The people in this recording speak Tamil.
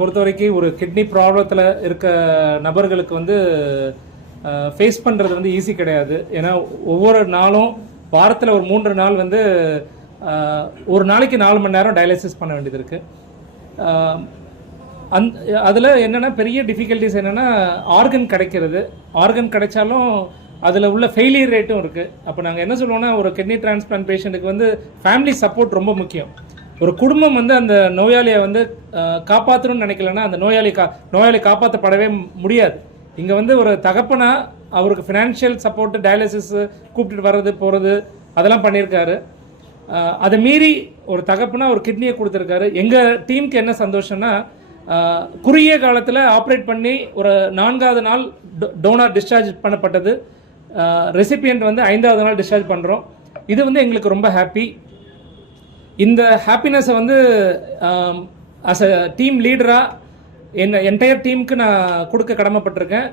பொறுத்த வரைக்கும் ஒரு கிட்னி ப்ராப்ளத்தில் இருக்க நபர்களுக்கு வந்து ஃபேஸ் பண்ணுறது வந்து ஈஸி கிடையாது. ஏன்னா ஒவ்வொரு நாளும் வாரத்தில் ஒரு 3 நாள் வந்து ஒரு நாளைக்கு 4 மணி நேரம் டயாலிசிஸ் பண்ண வேண்டியது இருக்குது. அதில் என்னென்னா பெரிய டிஃபிகல்ட்டிஸ் என்னென்னா ஆர்கன் கிடைக்கிறது. ஆர்கன் கிடைச்சாலும் அதில் உள்ள ஃபெயிலியர் ரேட்டும் இருக்குது. அப்போ நாங்கள் என்ன சொல்லுவோம்னா, ஒரு கிட்னி டிரான்ஸ்பிளான்ட் பேஷண்ட்டுக்கு வந்து ஃபேமிலி சப்போர்ட் ரொம்ப முக்கியம். ஒரு குடும்பம் வந்து அந்த நோயாளியை வந்து காப்பாற்றணும்னு நினைக்கலன்னா அந்த நோயாளி காப்பாற்றப்படவே முடியாது. இங்கே வந்து ஒரு தகப்பனா அவருக்கு ஃபினான்ஷியல் சப்போர்ட்டு, டயாலிசிஸ் கூப்பிட்டுட்டு வர்றது போகிறது அதெல்லாம் பண்ணியிருக்காரு. அதை மீறி ஒரு தகப்பனா ஒரு கிட்னியை கொடுத்துருக்காரு. எங்கள் டீமுக்கு என்ன சந்தோஷம்னா, குறுகிய காலத்தில் ஆப்ரேட் பண்ணி ஒரு 4வது நாள் டோனார் டிஸ்சார்ஜ் பண்ணப்பட்டது. ரெசிபியன்ட் வந்து 5வது நாள் டிஸ்சார்ஜ் பண்ணுறோம். இது வந்து எங்களுக்கு ரொம்ப ஹாப்பி. இந்த ஹாப்பினஸை வந்து அஸ் அ டீம் லீடராக என்டையர் டீமுக்கு நான் கொடுக்க கடமைப்பட்டிருக்கேன்.